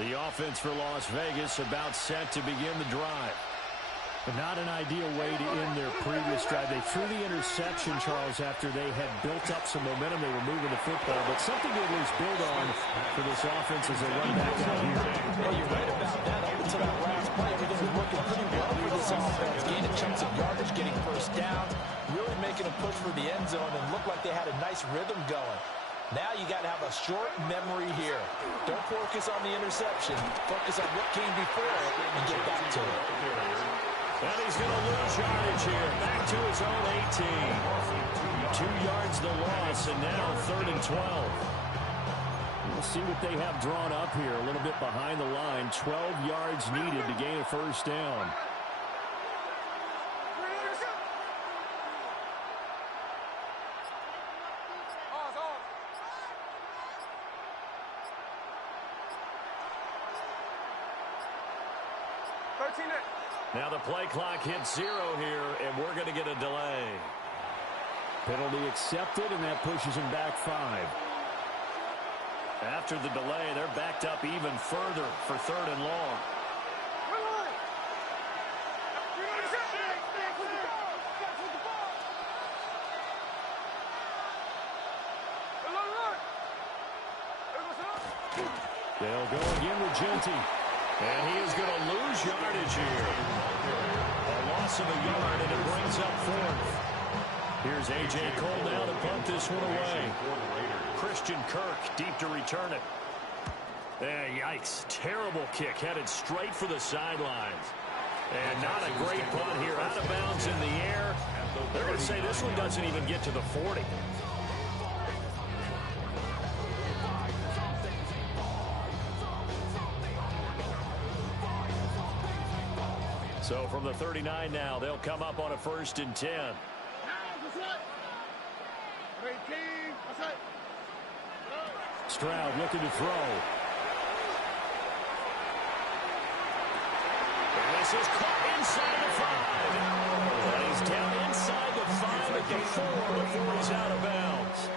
The offense for Las Vegas about set to begin the drive. But not an ideal way to end their previous drive. They threw the interception, Charles, after they had built up some momentum. They were moving the football, but something to at least build on for this offense as they run back out here. Well, you're right about that. Up until that last play, everything was working pretty well for this offense. Gaining chunks of yardage, getting first down, really making a push for the end zone, and looked like they had a nice rhythm going. Now you got to have a short memory here. Don't focus on the interception. Focus on what came before it and get back to it. And he's going to lose yardage here. Back to his own 18. 2 yards the loss, and now 3rd and 12. We'll see what they have drawn up here. A little bit behind the line. 12 yards needed to gain a first down. Now the play clock hits 0 here, and we're going to get a delay. Penalty accepted, and that pushes him back 5. After the delay, they're backed up even further for 3rd and long. They'll go again with Genty. And he is going to lose yardage here. A loss of a yard, and it brings up 4th. Here's A.J. Cole now to punt this one away. Christian Kirk deep to return it. Yikes. Terrible kick headed straight for the sidelines. And not a great punt here. Out of bounds in the air. They're going to say this one doesn't even get to the 40. So from the 39 now, they'll come up on a 1st and 10. Stroud looking to throw. And this is caught inside the 5. And he's down inside the 5 at the 4 before he's out of bounds.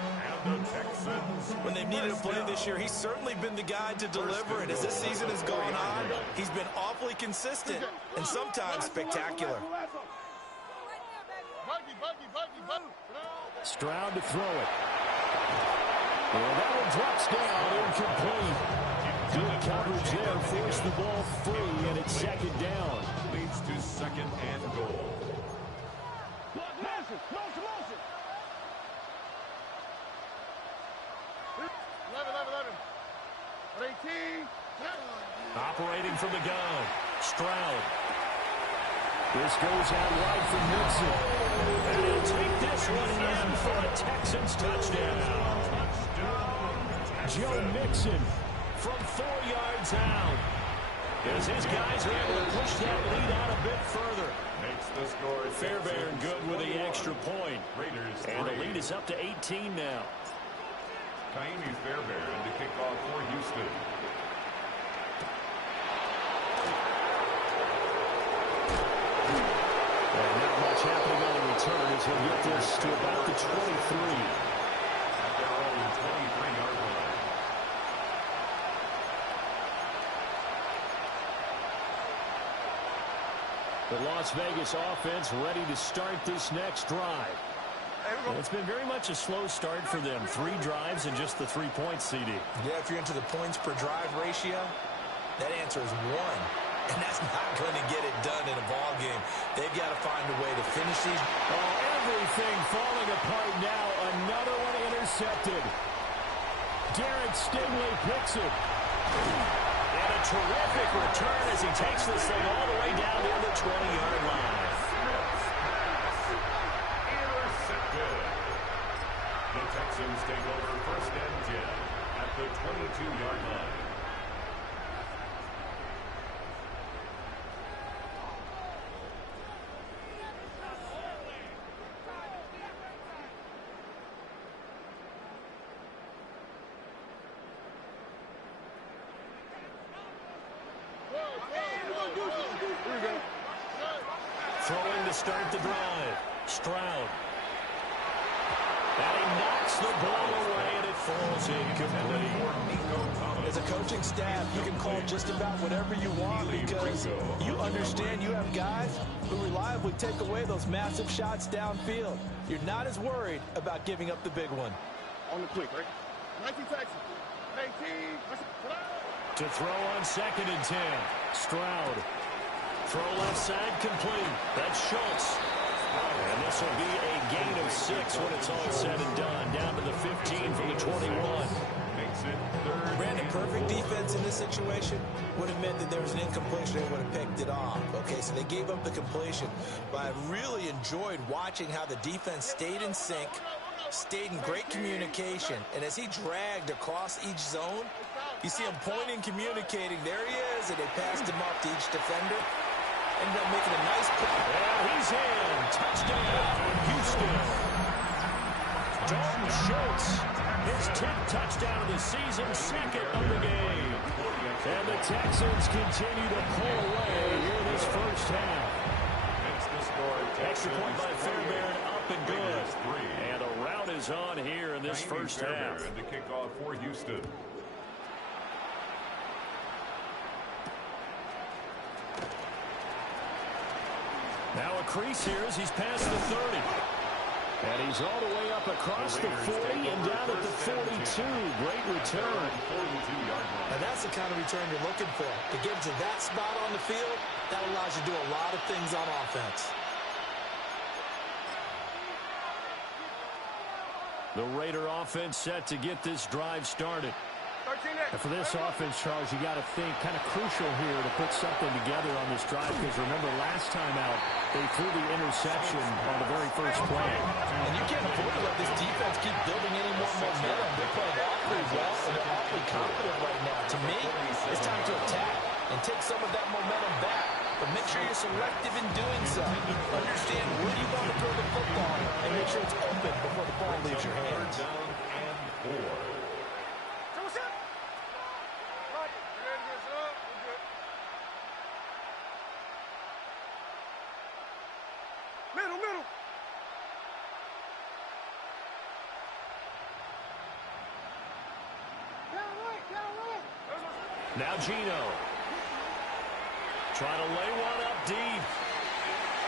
When they've needed a play this year, he's certainly been the guy to deliver it. As this season has gone on, he's been awfully consistent and sometimes spectacular. Stroud to throw it. And that one drops down, incomplete. Good coverage there, forced the ball free, and it's 2nd down. Leads to 2nd and goal. Operating from the gun, Stroud. This goes out wide for Mixon. And he'll take this one in for a Texans touchdown. Joe Mixon from 4 yards out. As his guys are able to push that lead out a bit further. Makes the score. Fairbairn good with the extra point. Raiders and the lead is up to 18 now. Kaimi Fairbairn to kick off for Houston. And not much happening on the return as he'll get this to about the 23. At their own 23-yard line. The Las Vegas offense ready to start this next drive. It's been very much a slow start for them. 3 drives and just the 3 points, CD. Yeah, if you're into the points per drive ratio, that answer is 1. And that's not going to get it done in a ball game. They've got to find a way to finish these. Oh, everything falling apart now. Another one intercepted. Derek Stingley picks it. And a terrific return as he takes this thing all the way down to the 20-yard line. The Texans take over 1st and 10 at the 22-yard line. Throwing to start the drive. Stroud. And he knocks the ball away, and it falls incomplete. as a coaching staff, you can call just about whatever you want because you understand you have guys who reliably take away those massive shots downfield. You're not as worried about giving up the big one. On the quick, right? 19 Texas. 19. To throw on 2nd and 10. Stroud. Throw left side complete. That's Schultz. And this will be a gain of 6 when it's all said and done. Down to the 15 from the 21. Brandon, perfect defense in this situation would have meant that there was an incompletion. They would have picked it off. Okay, so they gave up the completion. But I really enjoyed watching how the defense stayed in sync, stayed in great communication. And as he dragged across each zone, you see him pointing, communicating. There he is, and they passed him up to each defender. Ended up making a nice play. And he's in. Touchdown, Houston. Dalton Schultz, his 10th touchdown of the season, 2nd of the game. And the Texans continue to pull away here in this first half. Extra point by Fairbairn, up and good. And a rout is on here in this first half. The kickoff for Houston. Now a crease here as he's past the 30. And he's all the way up across the 40 and down at the 42. Great return. Now that's the kind of return you're looking for. To get to that spot on the field, that allows you to do a lot of things on offense. The Raider offense set to get this drive started. And for this offense, Charles, you got to think kind of crucial here to put something together on this drive because remember last time out they threw the interception on the very first play. And you can't afford to let this defense keep building any more momentum. They're playing awfully well and they're awfully confident right now. To me, it's time to attack and take some of that momentum back. But make sure you're selective in doing so. Understand where you want to throw the football and make sure it's open before the ball leaves your hands. Down and 4. Now Gino. Trying to lay one up deep.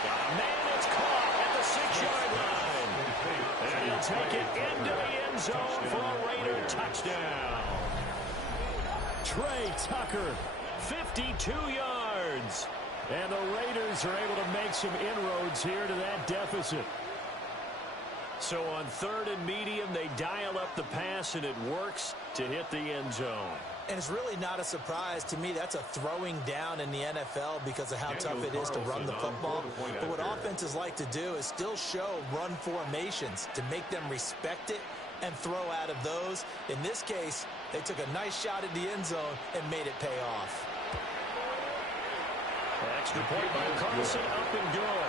Got a man that's caught at the 6-yard line. And he'll take it into the end zone for a Raider touchdown. Trey Tucker, 52 yards. And the Raiders are able to make some inroads here to that deficit. So on 3rd and medium, they dial up the pass, and it works to hit the end zone. And it's really not a surprise to me. That's a throwing down in the NFL because of how tough it is to run the football. But what offenses like to do is still show run formations to make them respect it and throw out of those. In this case, they took a nice shot at the end zone and made it pay off. Extra point by Carlson, up and good.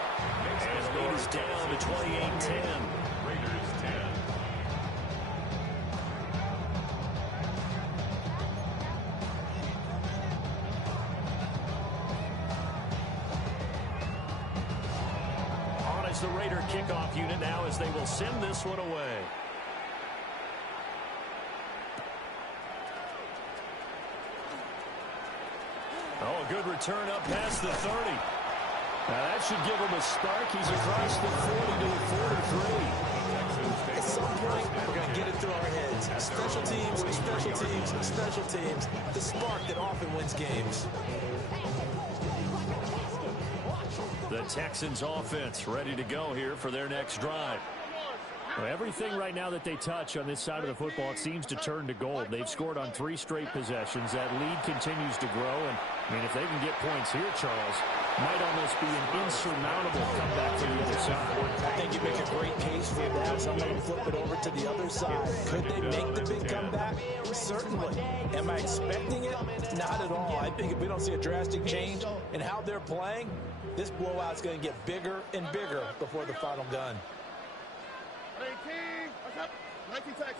And the lead is down to 28-10. Raiders 10. On as the Raider kickoff unit now as they will send this one away. Oh, a good return up past the 30. Now that should give him a spark. He's across the 40 to the 43. At some point, we're going to get it through our heads. Special teams, special teams, special teams. The spark that often wins games. The Texans offense ready to go here for their next drive. Well, everything right now that they touch on this side of the football, it seems to turn to gold. They've scored on 3 straight possessions. That lead continues to grow. And, I mean, if they can get points here, Charles, might almost be an insurmountable comeback for the other side. I think you make a great case for that. Somebody flip it over to the other side. Could they make the big comeback? Certainly. Am I expecting it? Not at all. I think if we don't see a drastic change in how they're playing, this blowout's going to get bigger and bigger before the final gun. 19 Texas.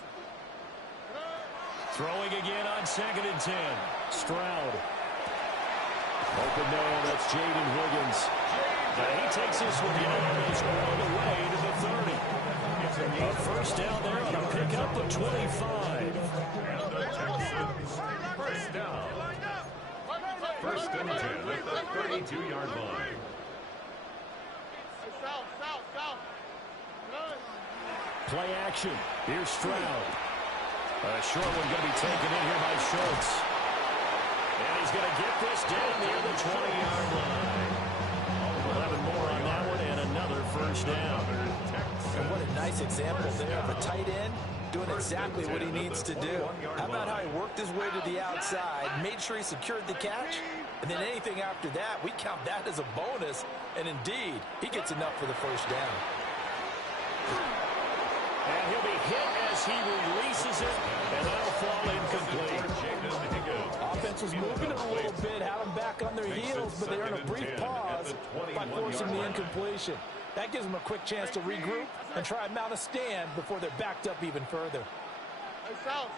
Throwing again on 2nd and 10. Stroud. Open man, that's Jaden Higgins. And he takes this one in almost all the way to the 30. A first down there on a pickup of 25. first down. First and 10 at the 32-yard line. South. Play action. Here's Stroud. A short one going to be taken in here by Schultz. And he's going to get this down near the 20-yard line. 11 more on that one and another first down. And what a nice example there of a tight end doing exactly what he needs to do. How about how he worked his way to the outside, made sure he secured the catch, and then anything after that, we count that as a bonus. And indeed, he gets enough for the first down. And he'll be hit as he releases it, and that'll fall incomplete. Offense was moving it a little bit, had them back on their heels, but they earned a brief pause by forcing the incompletion. That gives them a quick chance to regroup and try and mount a stand before they're backed up even further. South.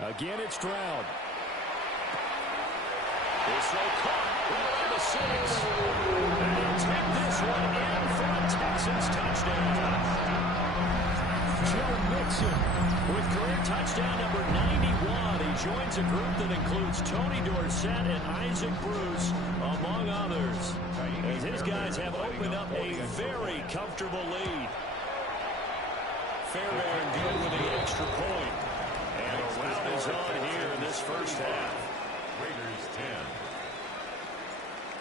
Again, it's Stroud. This throw caught around the 6. And he'll take this one in for a Texans touchdown. Joe Mixon with career touchdown number 91. He joins a group that includes Tony Dorsett and Isaac Bruce, among others, as his guys have opened up a very comfortable lead. Fairbairn good with the extra point. And a rout is on here in this first half. Raiders 10.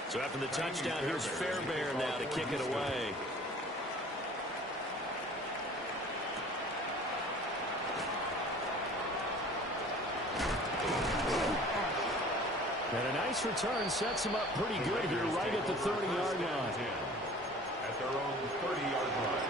So after the touchdown, here's Fairbairn now to kick it away. And a nice return sets him up pretty good here right at the 30-yard line. At their own 30-yard line.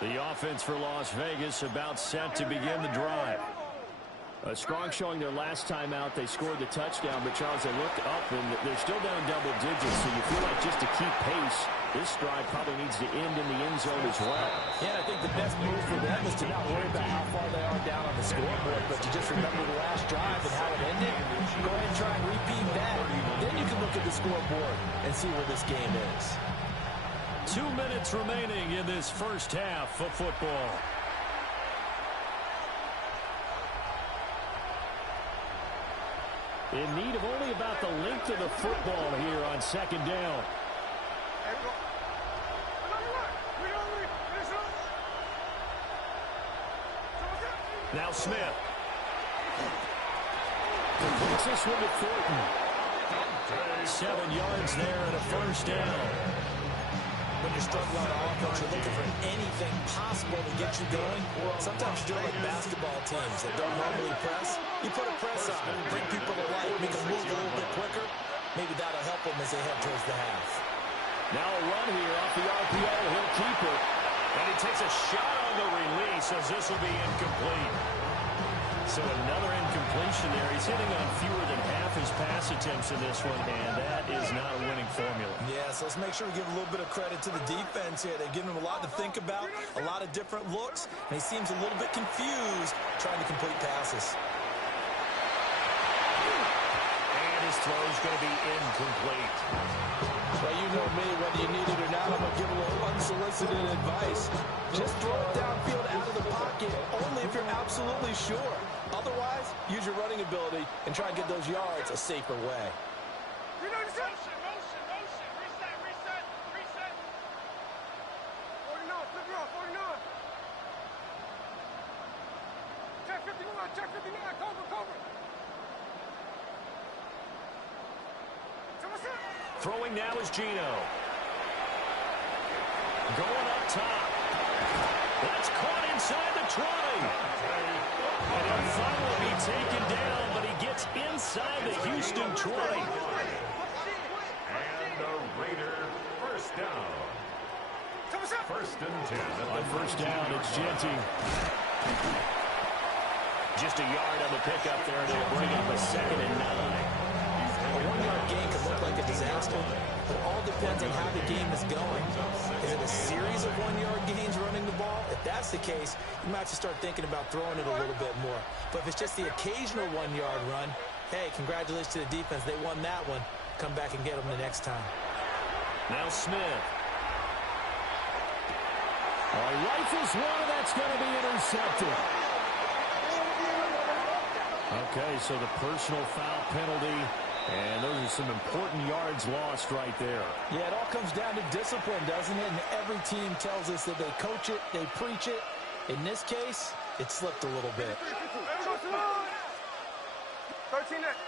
The offense for Las Vegas about set to begin the drive. A strong showing their last time out. They scored the touchdown, but Charles, they looked up and they're still down double digits, so you feel like just to keep pace, this drive probably needs to end in the end zone as well. Yeah, and I think the best move for them is to not worry about how far they are down on the scoreboard, but to just remember the last drive and how it ended. Go ahead and try and repeat that. Then you can look at the scoreboard and see where this game is. 2 minutes remaining in this first half of football. In need of only about the length of the football here on second down. Now Smith. Takes this one to Thornton. 7 yards there and a first down. When you're struggling on offense, you're looking for anything possible to get you going. Sometimes you do it like basketball teams that don't normally press. You put a press on them, bring people to life, make them move a little bit quicker. Maybe that'll help them as they head towards the half. Now a run here off the RPO. He'll keep it. And he takes a shot on the release as this will be incomplete. So another incompletion there. He's hitting on fewer than half his pass attempts in this one, and that is not a winning formula. Yeah, so let's make sure we give a little bit of credit to the defense here. They've given him a lot to think about, a lot of different looks, and he seems a little bit confused trying to complete passes. And his throw is going to be incomplete. Well, you know me, whether you need it or not, I'm going to give a little unsolicited advice. Just throw it downfield out of the pocket, only if you're absolutely sure. Otherwise, use your running ability and try and get those yards a safer way. Motion. Reset. 49, flip it off, 49. Check 59, cover. Throwing now is Geno. Going up top. That's caught inside the 20. And he'll finally be taken down, but he gets inside the Houston 20. And the Raider first down. First and 10. On first down, it's Genty. Just a yard on the pickup there, and they'll bring up a 2nd and 9. A 1-yard gain can look like a disaster, but it all depends on how the game is going. Is it a series of 1-yard gains running the ball? If If that's the case, you might have to start thinking about throwing it a little bit more. But if it's just the occasional 1-yard run, hey, congratulations to the defense. They won that one. Come back and get them the next time. Now Smith. Rifles one, that's going to be intercepted. Okay, so the personal foul penalty, and those are some important yards lost right there. Yeah, it all comes down to discipline, doesn't it? And every team tells us that they coach it, they preach it. In this case, it slipped a little bit. 13 next.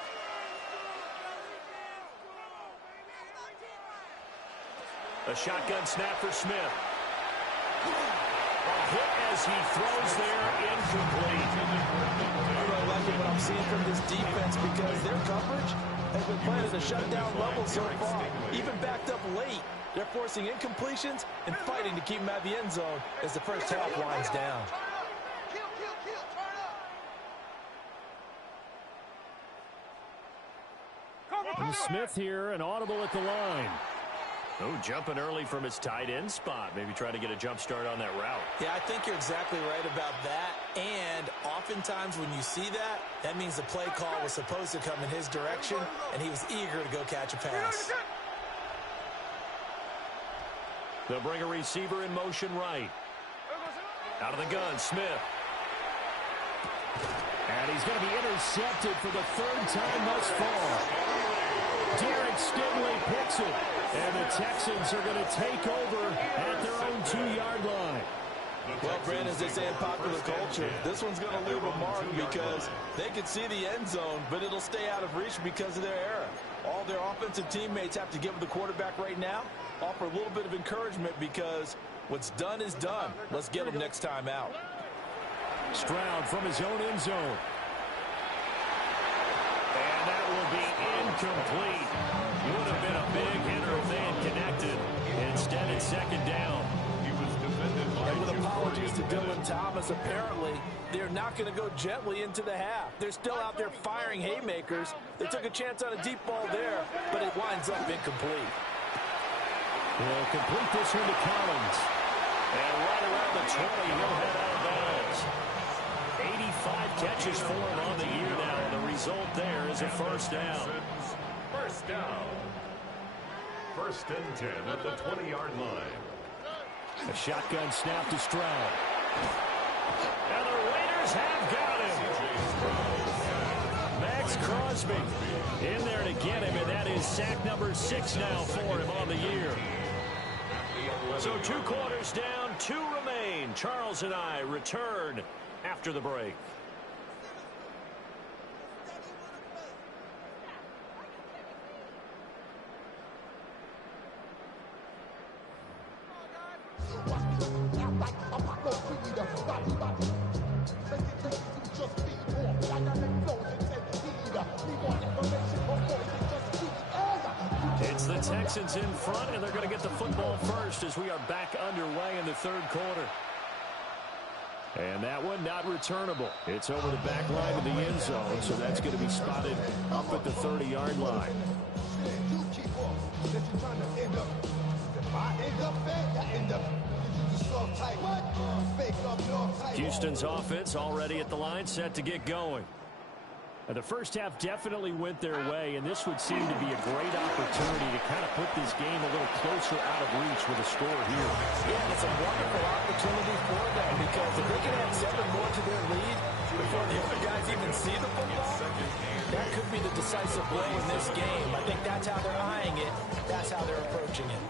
A shotgun snap for Smith. A hit as he throws there, incomplete. I'm really liking what I'm seeing from this defense because their coverage has been playing at a shutdown level so far. Even backed up late, they're forcing incompletions and fighting to keep them out of the end zone as the first half winds down. And Smith here, an audible at the line. Oh, jumping early from his tight end spot. Maybe trying to get a jump start on that route. Yeah, I think you're exactly right about that. And oftentimes when you see that, that means the play call was supposed to come in his direction, and he was eager to go catch a pass. They'll bring a receiver in motion right. Out of the gun, Smith. And he's going to be intercepted for the third time thus far. Derek Stingley picks it. And the Texans are going to take over at their own 2-yard line. Well, Brandon, as they say in popular culture, this one's going to leave a mark because they can see the end zone, but it'll stay out of reach because of their error. All their offensive teammates have to give the quarterback right now, offer a little bit of encouragement because what's done is done. Let's get them next time out. Stroud from his own end zone. And that will be incomplete. Would have been a big hitter if they had connected. Instead, it's second down. And with apologies to Dylan Thomas, apparently they're not going to go gently into the half. They're still out there firing haymakers. They took a chance on a deep ball there, but it winds up incomplete. They'll complete this one to Collins. And right around the 20, he'll head out of bounds. 85 catches for him on the year now. The result there is a first down. First down. First and 10 at the 20-yard line. A shotgun snap to Stroud. And the Raiders have got him. Max Crosby in there to get him, and that is sack number 6 now for him on the year. So 2 quarters down, 2 remain. Charles and I return after the break. It's the Texans in front, and they're going to get the football first as we are back underway in the third quarter. And that one not returnable. It's over the back line of the end zone, so that's going to be spotted up at the 30-yard line. Houston's offense already at the line, set to get going. The first half definitely went their way, and this would seem to be a great opportunity to kind of put this game a little closer out of reach with a score here. Yeah, it's a wonderful opportunity for them because if they can add 7 more to their lead before the other guys even see the football, that could be the decisive blow in this game. I think that's how they're eyeing it. That's how they're approaching it.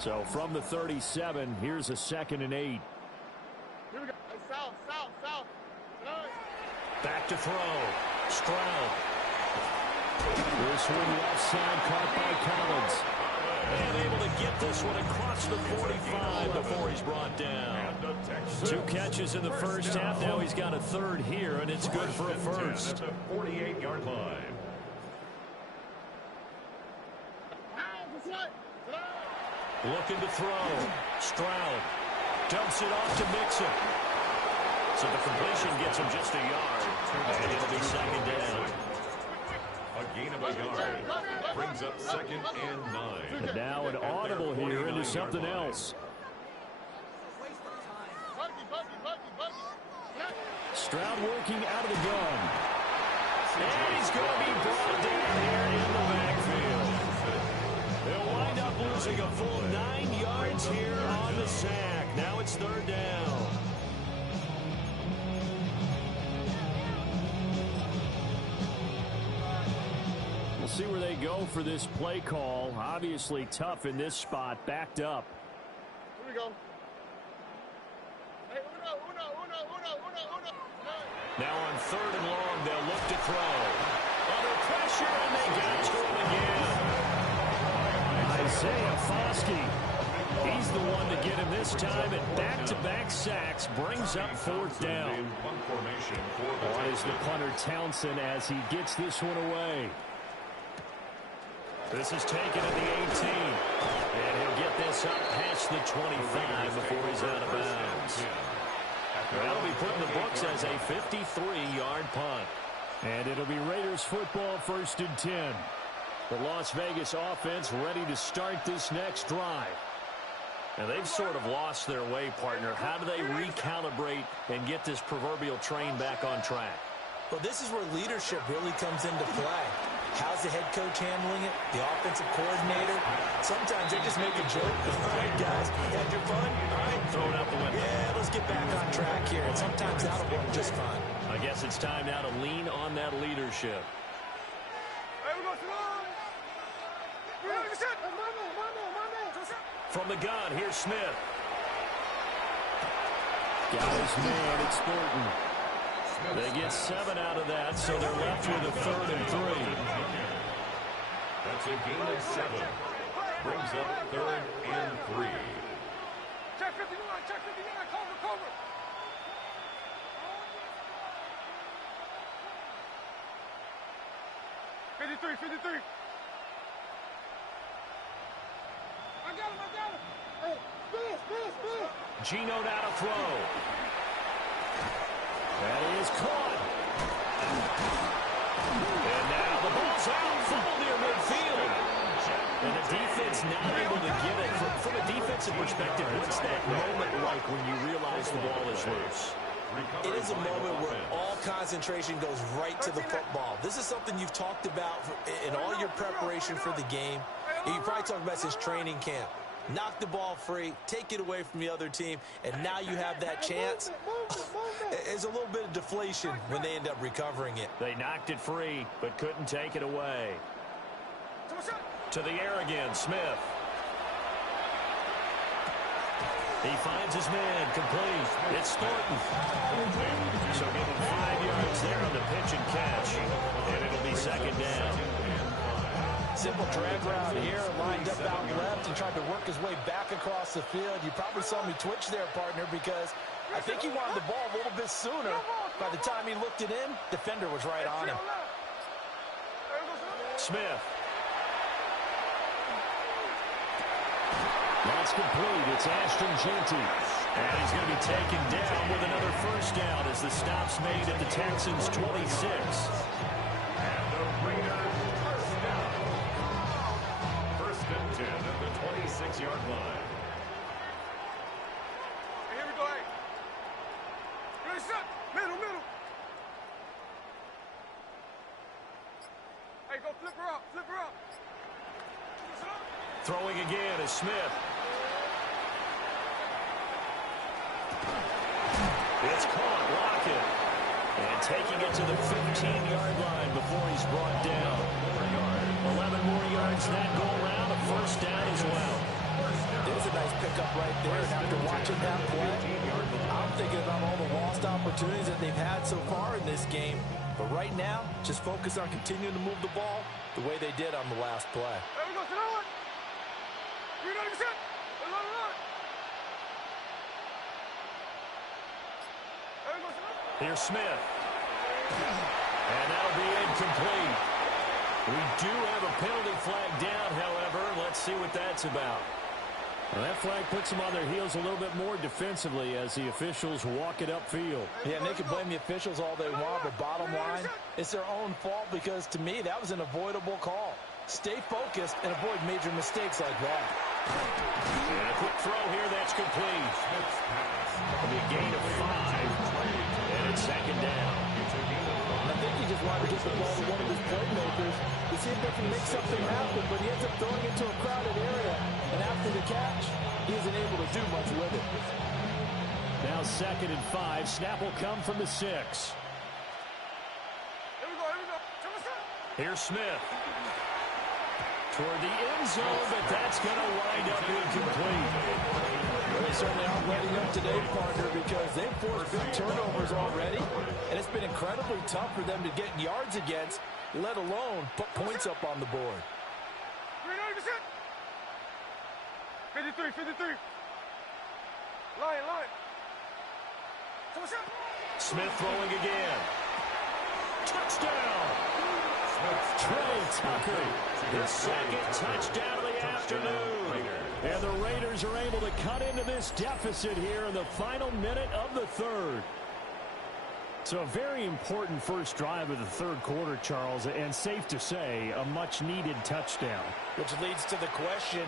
So from the 37, here's a 2nd and 8. Here we go. Hey, south. Back to throw. Stroud. This one left side caught by Collins. And able to get this one across the 45 before he's brought down. 2 catches in the first half. Now he's got a 3rd here, and it's good for a first. At the 48-yard line. Looking to throw. Stroud dumps it off to Mixon. So the completion gets him just a yard. And it'll be second down. A gain of a yard. Brings up 2nd and 9. And now an audible here into something else. Stroud working out of the gun. And he's going to be brought down here in the backfield. They'll wind up losing a full 9 yards here on the sack. Now it's third down. We'll see where they go for this play call. Obviously tough in this spot, backed up. Here we go. Hey, uno. Now on third and long, they'll look to throw. Under pressure, and they get it to him again. Isaiah Foskey. He's the one to get him this time, and back-to-back sacks brings up fourth down. On is the punter Townsend as he gets this one away. This is taken at the 18. And he'll get this up past the 25 before he's out of bounds. That'll be put in the books as a 53-yard punt. And it'll be Raiders football, 1st and 10. The Las Vegas offense ready to start this next drive. And they've sort of lost their way, partner. How do they recalibrate and get this proverbial train back on track? Well, this is where leadership really comes into play. How's the head coach handling it? The offensive coordinator? Sometimes they just make a joke. All right, guys, had your fun? All right, Throw it out the window. yeah, let's get back on track here. And sometimes that'll work just fine. I guess it's time now to lean on that leadership. Hey, we go to the line. From the gun, here's Smith. Got his man, it's Thornton. They get 7 out of that, so they're left with a 3rd and 3. That's a gain of 7. Brings up 3rd and 3. Check 59, cover. 53. I got him. Hey, speed. Geno now to throw. That is caught. And now the ball's out, fumble near midfield. And the defense not able to get it. From a defensive perspective, what's that moment like when you realize the ball is loose? It is a moment where all concentration goes right to the football. This is something you've talked about in all your preparation for the game. You probably talked about since training camp. Knock the ball free, take it away from the other team, and now you have that chance. There's a little bit of deflation when they end up recovering it. They knocked it free, but couldn't take it away. To the air again, Smith. He finds his man, complete. It's Thornton. So give him 5 yards there on the pitch and catch, and it'll be 2nd down. Simple drag route here, lined up out left and tried to work his way back across the field. You probably saw me twitch there, partner, because I think he wanted the ball a little bit sooner. By the time he looked it in, defender was right on him. Smith. That's complete. It's Ashton Jeanty. And he's going to be taken down with another 1st down as the stop's made at the Texans' 26. And the Raiders first down. 1st and 10 at the 26-yard line. Hey, here we go, hey. Ready, set. Middle. Hey, go flip her up. Throwing again is Smith. It's caught, Lockett. And taking it to the 15-yard line before he's brought down. 11 more yards that go around, a 1st down as well. There's a nice pickup right there. And after watching that play, I'm thinking about all the lost opportunities that they've had so far in this game. But right now, just focus on continuing to move the ball the way they did on the last play. Hey, we go to the line. You're not even set. Line. Hey, we go to the line. Here's Smith. And that'll be incomplete. We do have a penalty flag down, however. Let's see what that's about. Well, that flag puts them on their heels a little bit more defensively as the officials walk it upfield. Yeah, and they can blame the officials all they want, but bottom line, it's their own fault because, to me, that was an avoidable call. Stay focused and avoid major mistakes like that. And a quick throw here, that's complete. It'll be a gain of 5. And on second down. I think he just wanted to get the ball to one of his playmakers to see if they can make something happen, but he ends up throwing it to a crowded area, and after the catch, he isn't able to do much with it. Now 2nd and 5. Snap will come from the 6. Here we go, here we go. Here's Smith. Toward the end zone, but that's going to wind up incomplete. They certainly aren't letting up today, partner, because they've forced big turnovers already, and it's been incredibly tough for them to get yards against, let alone put points up on the board. 53, 53. Line. Smith throwing again. Touchdown! Trey Tucker, his 2nd touchdown of the afternoon. And the Raiders are able to cut into this deficit here in the final minute of the 3rd. So a very important first drive of the 3rd quarter, Charles, and safe to say, a much-needed touchdown. Which leads to the question,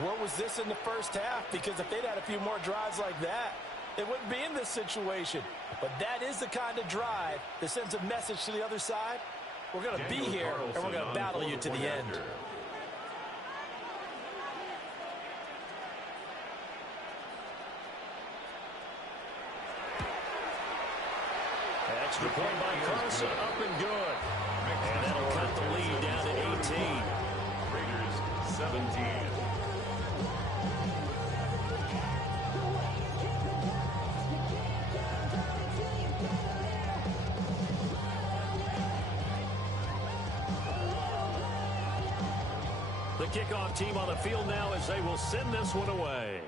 where was this in the first half? Because if they'd had a few more drives like that, they wouldn't be in this situation. But that is the kind of drive that sends a message to the other side. We're going to be here, and we're going to battle you to the end. Extra point by Carson, up and good. And that'll cut the lead down to 18. Raiders 17. The kickoff team on the field now as they will send this one away.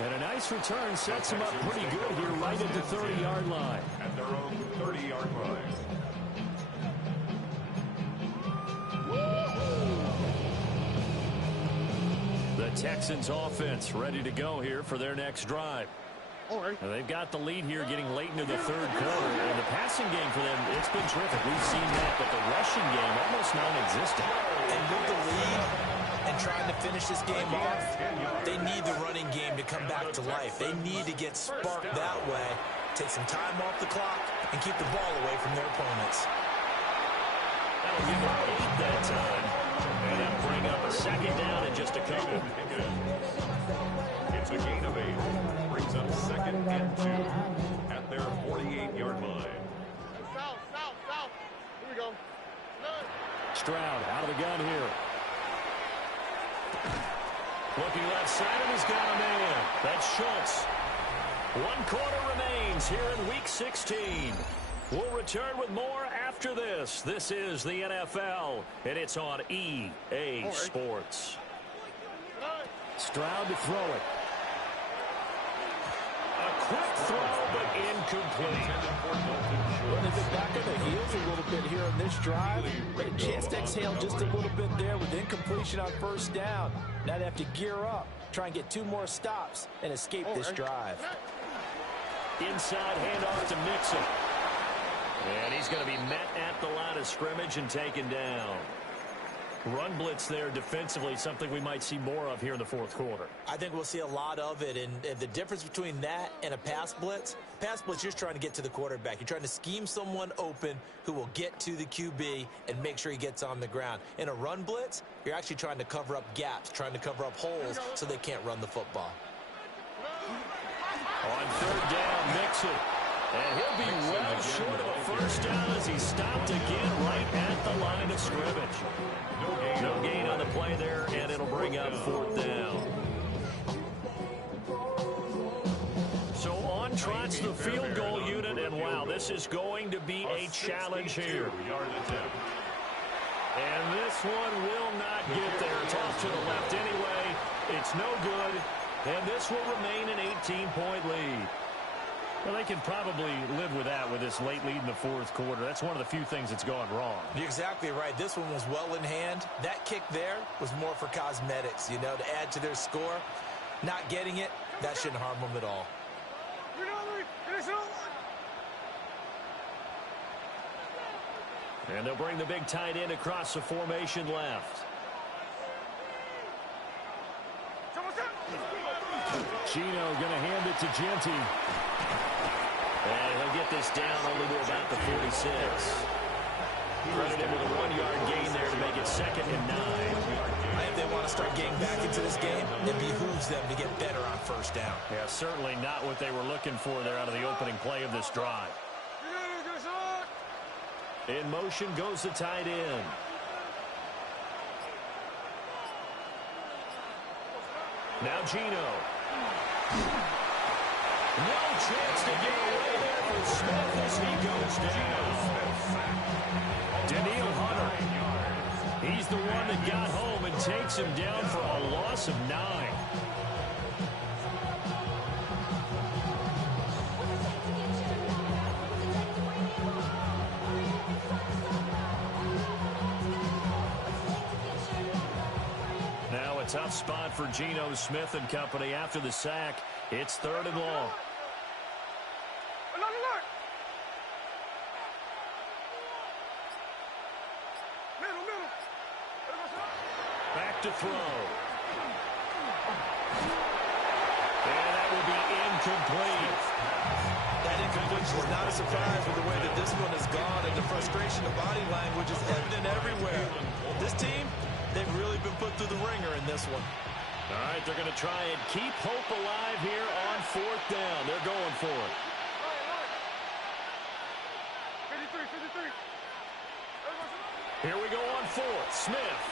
And a nice return sets him up pretty good here right at the 30-yard line. At their own 30-yard line. The Texans offense ready to go here for their next drive. Now they've got the lead here getting late into the 3rd quarter. And the passing game for them, it's been terrific. We've seen that, but the rushing game almost non-existent. And with the lead and trying to finish this game off, they need the running game to come back to life. They need to get sparked that way, take some time off the clock, and keep the ball away from their opponents. That'll give them 8 that time. And that'll bring up a 2nd down in just a couple. It's a gain of 8. Brings up 2nd and 2 at their 48-yard line. South. Here we go. Stroud out of the gun here. Looking left side, and he's got a man. That's Schultz. 1 quarter remains here in Week 16. We'll return with more after this. This is the NFL, and it's on EA Sports. Stroud to throw it. A quick throw, but incomplete. Well, they've been back on their heels a little bit here on this drive. They had a chance to exhale just a little bit there with incompletion on 1st down. Now they have to gear up, try and get 2 more stops, and escape this drive. Inside handoff to Mixon. And he's going to be met at the line of scrimmage and taken down. Run blitz there defensively, something we might see more of here in the 4th quarter. I think we'll see a lot of it, and the difference between that and a pass blitz, you're just trying to get to the quarterback. You're trying to scheme someone open who will get to the QB and make sure he gets on the ground. In a run blitz, you're actually trying to cover up gaps, trying to cover up holes so they can't run the football. On 3rd down, Mixon. And he'll be well short of a 1st down as he's stopped again right at the line of scrimmage. No gain on the play there, and it'll bring up 4th down. So on trots the field goal unit, and wow, this is going to be a challenge here. And this one will not get there. It's off to the left anyway. It's no good, and this will remain an 18-point lead. Well, they can probably live with that with this late lead in the 4th quarter. That's one of the few things that's gone wrong. You're exactly right. This one was well in hand. That kick there was more for cosmetics, to add to their score. Not getting it, that shouldn't harm them at all. And they'll bring the big tight end across the formation left. Gino going to hand it to Jeanty. And he'll get this down only to about the 46. Credit him with a 1-yard gain there to make it 2nd and 9. If they want to start getting back into this game, it behooves them to get better on first down. Yeah, certainly not what they were looking for there out of the opening play of this drive. In motion goes the tight end. Now Gino. No chance to get away there for Smith as he goes down. Danielle Hunter. He's the one that got home and takes him down for a loss of 9. Now a tough spot for Geno Smith and company after the sack. It's 3rd and long. Back to throw. And that will be incomplete. That incompletion is not a surprise with the way that this one has gone, and the frustration of body language is evident everywhere. This team, they've really been put through the ringer in this one. All right, they're going to try and keep hope alive here on 4th down. They're going for it. 53. Here we go on 4th. Smith.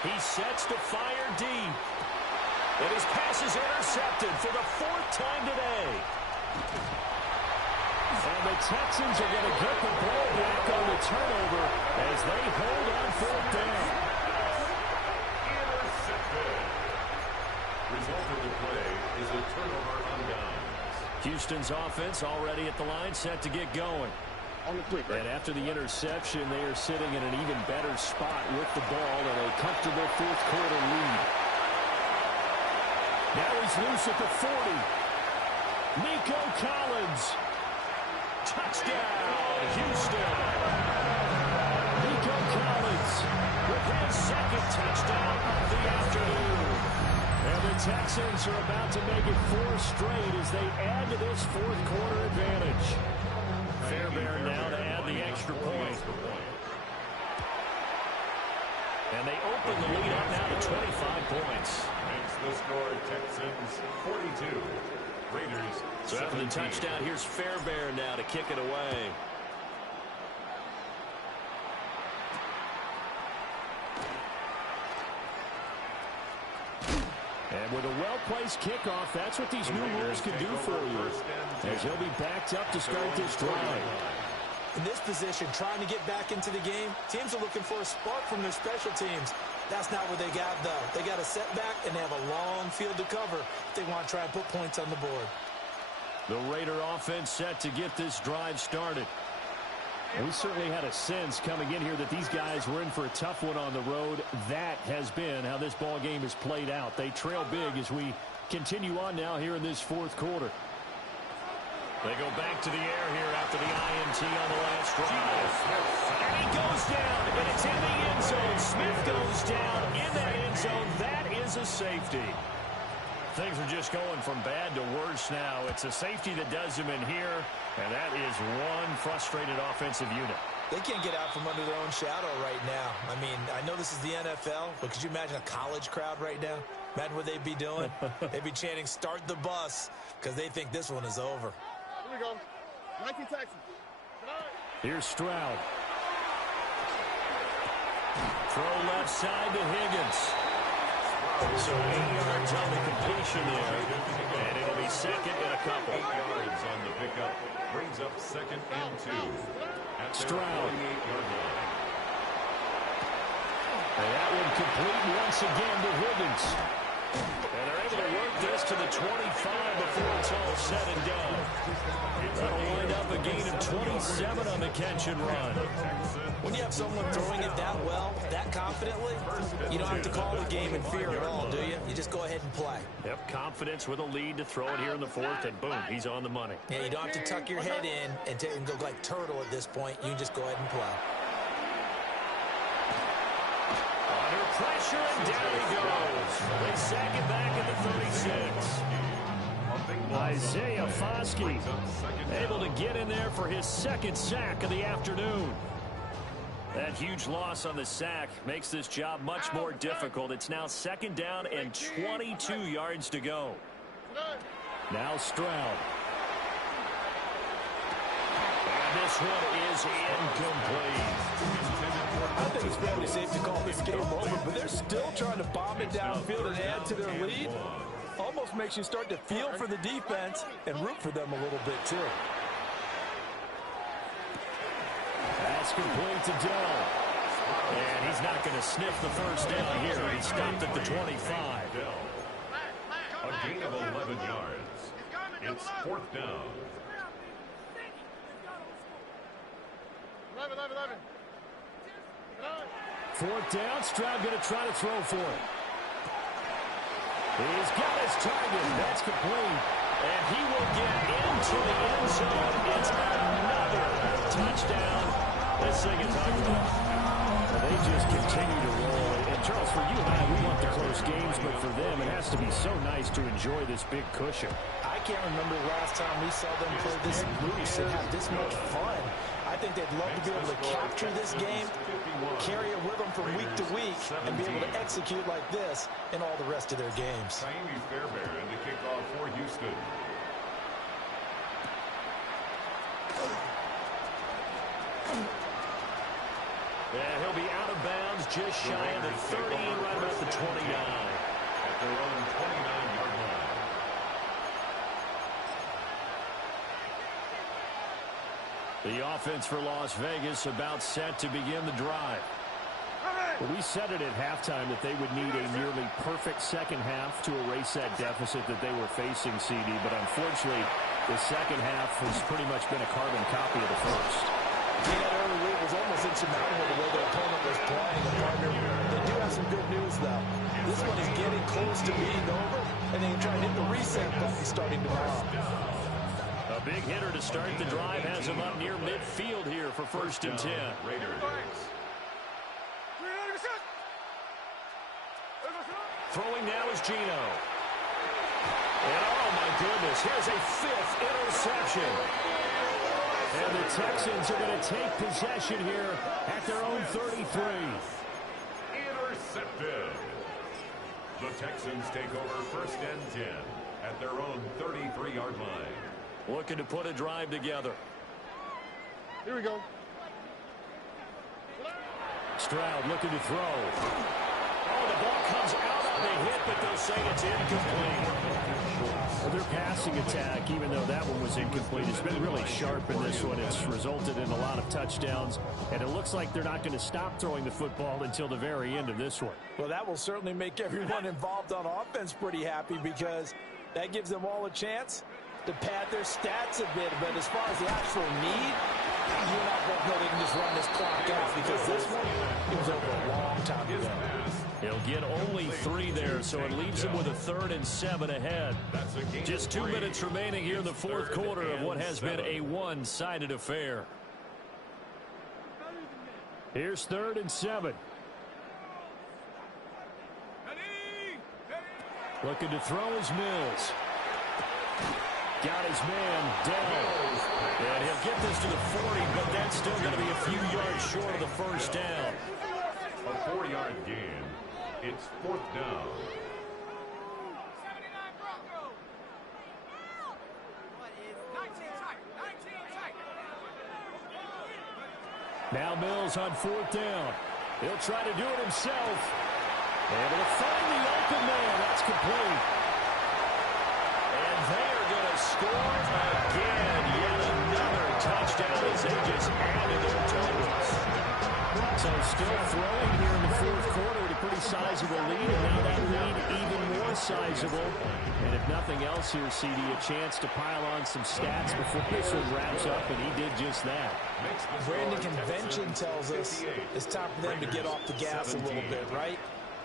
He sets to fire deep. And his pass is intercepted for the 4th time today. And the Texans are going to get the ball back on the turnover as they hold on 4th down. Intercepted. Result of the play is a turnover on downs. Houston's offense already at the line, set to get going. On the quick, right? And after the interception, they are sitting in an even better spot with the ball and a comfortable 4th quarter lead. Now he's loose at the 40. Nico Collins. Touchdown, Houston. Nico Collins With his 2nd touchdown of the afternoon. And the Texans are about to make it 4 straight as they add to this 4th quarter advantage. Fairbairn now to add the extra point. And they open the lead up now to 25 points. Makes the score Texans 42. Raiders So after the 17. touchdown, here's Fairbairn now to kick it away. And with a well-placed kickoff, that's what these new rules can do for you. As he'll be backed up to start this drive. In this position, trying to get back into the game, teams are looking for a spark from their special teams. That's not what they got, though. They got a setback, and they have a long field to cover if they want to try and put points on the board. The Raider offense set to get this drive started. We certainly had a sense coming in here that these guys were in for a tough one on the road. That has been how this ball game has played out. They trail big as we continue on now here in this 4th quarter. They go back to the air here after the INT on the last drive. And he goes down, and it's in the end zone. Smith goes down in that end zone. That is a safety. Things are just going from bad to worse now. It's a safety that does him in here, and that is one frustrated offensive unit. They can't get out from under their own shadow right now. I mean, I know this is the NFL, but could you imagine a college crowd right now? Imagine what they'd be doing. They'd be chanting, "Start the bus," because they think this one is over. Here we go. 19 Texans. Here's Stroud. Throw left side to Higgins. So 8 yards on the completion there, and it'll be 2nd and a couple. 8 yards on the pickup. Brings up 2nd and 2. At their Stroud. 28-yard line. And that one complete once again to Higgins. And they're able to work this to the 25 before it's all said and done. That'll wind up a gain of 27 on the catch and run. When you have someone throwing it that well, that confidently, you don't have to call the game in fear at all, do you? You just go ahead and play. Yep, confidence with a lead to throw it here in the 4th, and boom, he's on the money. Yeah, you don't have to tuck your head in and go like turtle at this point. You can just go ahead and play. Under pressure, and down he goes. They sack it back at the 36. Isaiah Foskey able to get in there for his second sack of the afternoon. That huge loss on the sack makes this job much more difficult. It's now second down and 22 yards to go. Now Stroud. And this one is incomplete. I think it's fairly safe to call this game over, but they're still trying to bomb it downfield and add to their lead. Almost makes you start to feel for the defense and root for them a little bit, too. That's complete to Dell. And he's not going to sniff the first down here. He stopped at the 25. A gain of 11 yards. It's fourth down. 11. Fourth down. Stroud going to try to throw for it. He's got his target. That's complete. And he will get into the end zone. It's another touchdown. This thing is ugly. They just continue to roll. And Charles, for you and I, we want the close games, but for them, it has to be so nice to enjoy this big cushion. I can't remember the last time we saw them play this loose and have this much fun. I think they'd love to be able to capture this game, carry it with them from week to week, and be able to execute like this in all the rest of their games. Ka'imi Fairbairn to kick off for Houston. And he'll be out of bounds just shy of the 30, right about the 29. At their own 29-yard line. The offense for Las Vegas about set to begin the drive. Well, we said it at halftime that they would need a nearly perfect second half to erase that deficit that they were facing, CD. But unfortunately, the second half has pretty much been a carbon copy of the first. That early lead was almost insurmountable the way their opponent was playing. And partner, they do have some good news, though. This one is getting close to being over, and they can try and hit the reset button starting tomorrow. A big hitter to start the drive has him up near midfield here for first and 10. Raiders. Throwing now is Geno. And oh my goodness, here's a fifth interception. And the Texans are going to take possession here at their own 33. Intercepted. The Texans take over first and 10 at their own 33-yard line. Looking to put a drive together. Here we go. Stroud looking to throw. Oh, the ball comes out on the hit, but they'll say it's incomplete. Well, their passing attack, even though that one was incomplete, has been really sharp in this one. It's resulted in a lot of touchdowns, and it looks like they're not going to stop throwing the football until the very end of this one. Well, that will certainly make everyone involved on offense pretty happy because that gives them all a chance to pad their stats a bit. But as far as the actual need, you and I both know they can just run this clock out because this one, it was over a long time ago. He'll get only 3 there, so it leaves him with a 3rd and 7 ahead. Just 2 minutes remaining here in the fourth quarter of what has been a one-sided affair. Here's 3rd and 7. Looking to throw is Mills. Got his man, Dell. And he'll get this to the 40, but that's still going to be a few yards short of the first down. A 4-yard gain. It's fourth down. Now Mills on 4th down. He'll try to do it himself. Able to find the open man. That's complete. And they're going to score again. Yet another touchdown as they just added their totals. So still throwing here in the fourth quarter with a pretty sizable lead. And now that lead even more sizable. And if nothing else here, CD, a chance to pile on some stats before this one wraps up. And he did just that. Brandon, convention tells us it's time for them to get off the gas a little bit, right?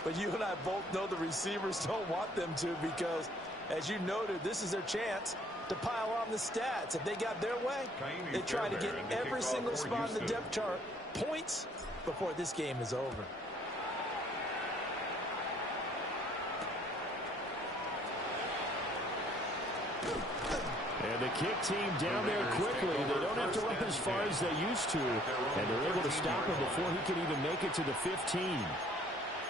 But you and I both know the receivers don't want them to because, as you noted, this is their chance to pile on the stats. If they got their way, they try to get every single spot in the depth chart points before this game is over. the kick team down there quickly. They don't have to run as far as they used to, and they're able to stop him before he can even make it to the 15.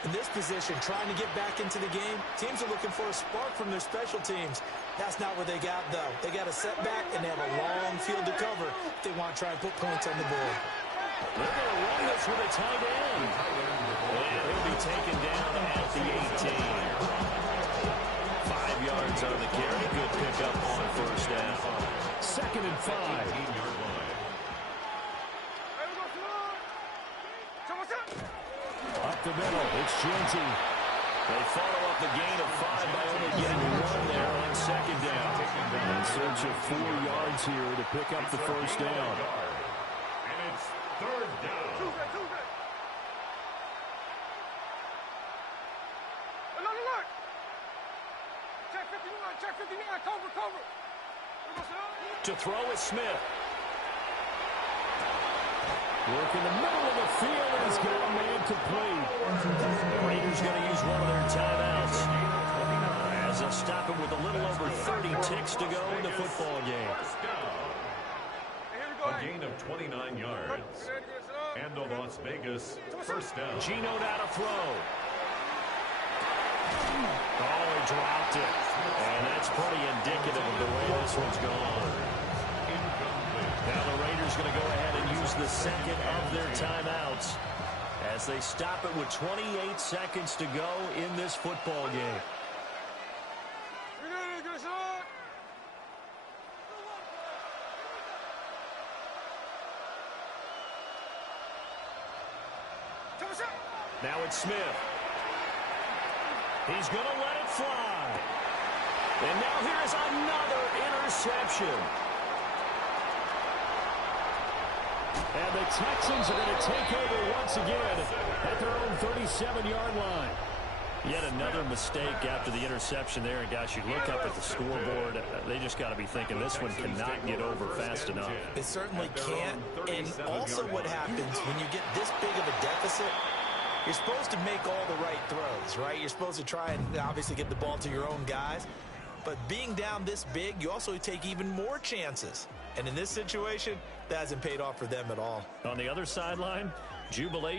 In this position, trying to get back into the game, teams are looking for a spark from their special teams. That's not what they got, though. They got a setback, and they have a long field to cover if they want to try and put points on the board. They're going to run this with a tight end. And he'll be taken down at the 18. 5 yards on the carry. Good pickup on first down. 2nd and 5. Up the middle, it's Genty. They follow up the gain of 5 by only getting 1 there on 2nd down. In search of 4 yards here to pick up the first down. And it's 3rd down. Alert! Check 59, cover. To throw is Smith. Work in the middle of the field, and he's got a man complete. The Raiders going to use one of their timeouts as they'll stop him with a little over 30 ticks to go in the football game. A gain of 29 yards. And the Las Vegas first down. Geno now to throw. Oh, he dropped it. And that's pretty indicative of the way this one's gone. Now the Raiders going to go ahead and use the second of their timeouts as they stop it with 28 seconds to go in this football game. Now it's Smith. He's going to let it fly. And now here is another interception. And the Texans are going to take over once again at their own 37-yard line. Yet another mistake after the interception there. And, guys, you look up at the scoreboard. They just got to be thinking this one cannot get over fast enough. It certainly can't. And also what happens when you get this big of a deficit, you're supposed to make all the right throws, right? You're supposed to try and obviously get the ball to your own guys. But being down this big, you also take even more chances. And in this situation, that hasn't paid off for them at all. On the other sideline, jubilation.